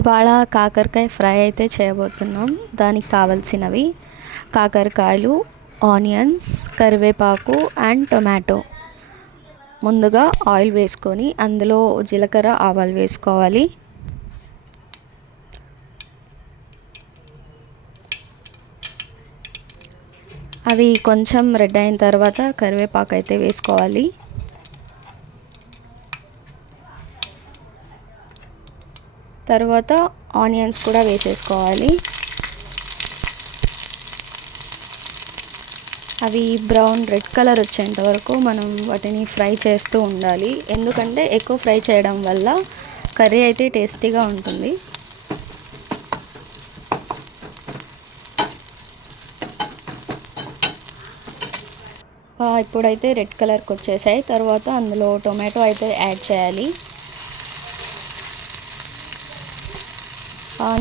ఇవాళ కాకరకాయ ఫ్రై అయితే చేయబోతున్నాం. దానికి కావలసినవి కాకరకాయలు ఆనియన్స్ కరివేపాకు అండ్ టొమాటో. ముందుగా ఆయిల్ వేసుకొని అందులో జీలకర్ర ఆవాలు వేసుకోవాలి. అవి కొంచెం రెడ్ అయిన తర్వాత కరివేపాకు అయితే వేసుకోవాలి. తర్వాత ఆనియన్స్ కూడా వేసేసుకోవాలి. అవి బ్రౌన్ రెడ్ కలర్ వచ్చేంత వరకు మనం వాటిని ఫ్రై చేస్తూ ఉండాలి. ఎందుకంటే ఎక్కువ ఫ్రై చేయడం వల్ల కర్రీ అయితే టేస్టీగా ఉంటుంది. ఇప్పుడైతే రెడ్ కలర్కి వచ్చేసాయి. తర్వాత అందులో టొమాటో అయితే యాడ్ చేయాలి.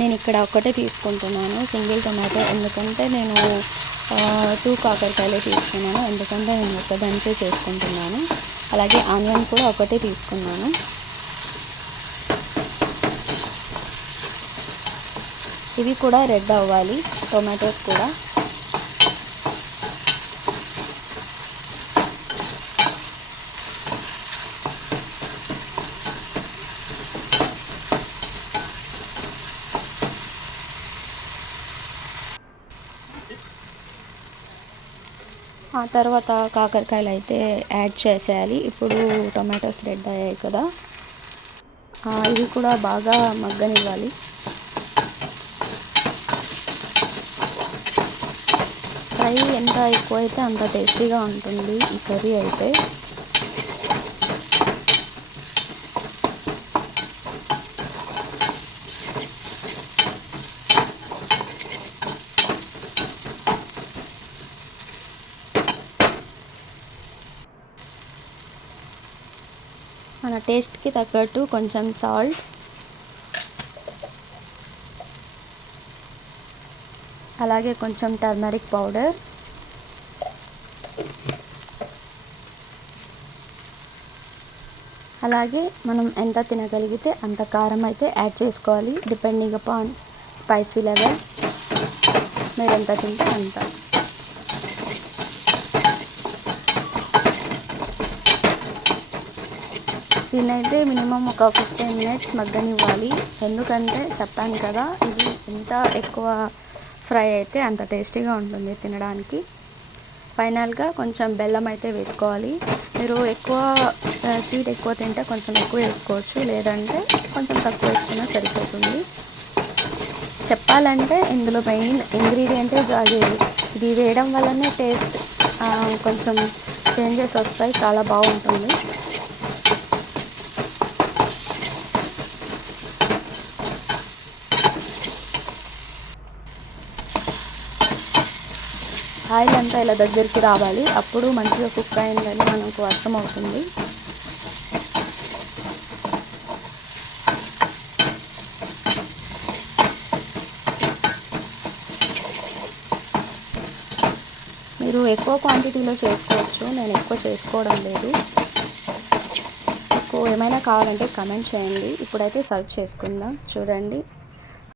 నేను ఇక్కడ ఒక్కటే తీసుకుంటున్నాను. సింగిల్ టొమాటో ఎందుకంటే నేను టూ కాకరకాయలే తీసుకున్నాను. ఎందుకంటే నేను ఒక్కదానికే చేసుకుంటున్నాను. అలాగే ఆనియన్ కూడా ఒకటే తీసుకున్నాను. ఇవి కూడా రెడ్ అవ్వాలి టొమాటోస్ కూడా. ఆ తర్వాత కాకరకాయలు అయితే యాడ్ చేసేయాలి. ఇప్పుడు టొమాటోస్ రెడ్ అయ్యాయి కదా. ఇవి కూడా బాగా మగ్గనివ్వాలి. ఫ్రై ఎంత ఎక్కువ అయితే అంత టేస్టీగా ఉంటుంది ఈ కర్రీ అయితే. మన టేస్ట్కి తగ్గట్టు కొంచెం సాల్ట్. అలాగే కొంచెం టర్మరిక్ పౌడర్. అలాగే మనం ఎంత తినగలిగితే అంత కారం అయితే యాడ్ చేసుకోవాలి డిపెండింగ్ అపాన్ స్పైసీ లెవెల్. మీరు ఎంత తింటే అంత. దీన్నైతే మినిమం ఒక ఫిఫ్టీన్ మినిట్స్ మగ్గనివ్వాలి. ఎందుకంటే చెప్పాను కదా ఇది ఎంత ఎక్కువ ఫ్రై అయితే అంత టేస్టీగా ఉంటుంది తినడానికి. ఫైనల్గా కొంచెం బెల్లం అయితే వేసుకోవాలి. మీరు ఎక్కువ స్వీట్ ఎక్కువ తింటే కొంచెం ఎక్కువ వేసుకోవచ్చు. లేదంటే కొంచెం తక్కువ వేసుకున్నా సరిపోతుంది. చెప్పాలంటే ఇందులో మెయిన్ ఇంగ్రీడియంటే జాగేది ఇది వేయడం వల్లనే టేస్ట్ కొంచెం చేంజెస్ వస్తాయి. చాలా బాగుంటుంది. ఆయిల్ అంతా ఇలా దగ్గరికి రావాలి. అప్పుడు మంచిగా కుక్ అయిందని మనకు అర్థమవుతుంది. మీరు ఎక్కువ క్వాంటిటీలో చేసుకోవచ్చు. నేను ఎక్కువ చేసుకోవడం లేదు. మీకు ఏమైనా కావాలంటే కమెంట్ చేయండి. ఇప్పుడైతే సర్వ్ చేసుకుందాం. చూడండి.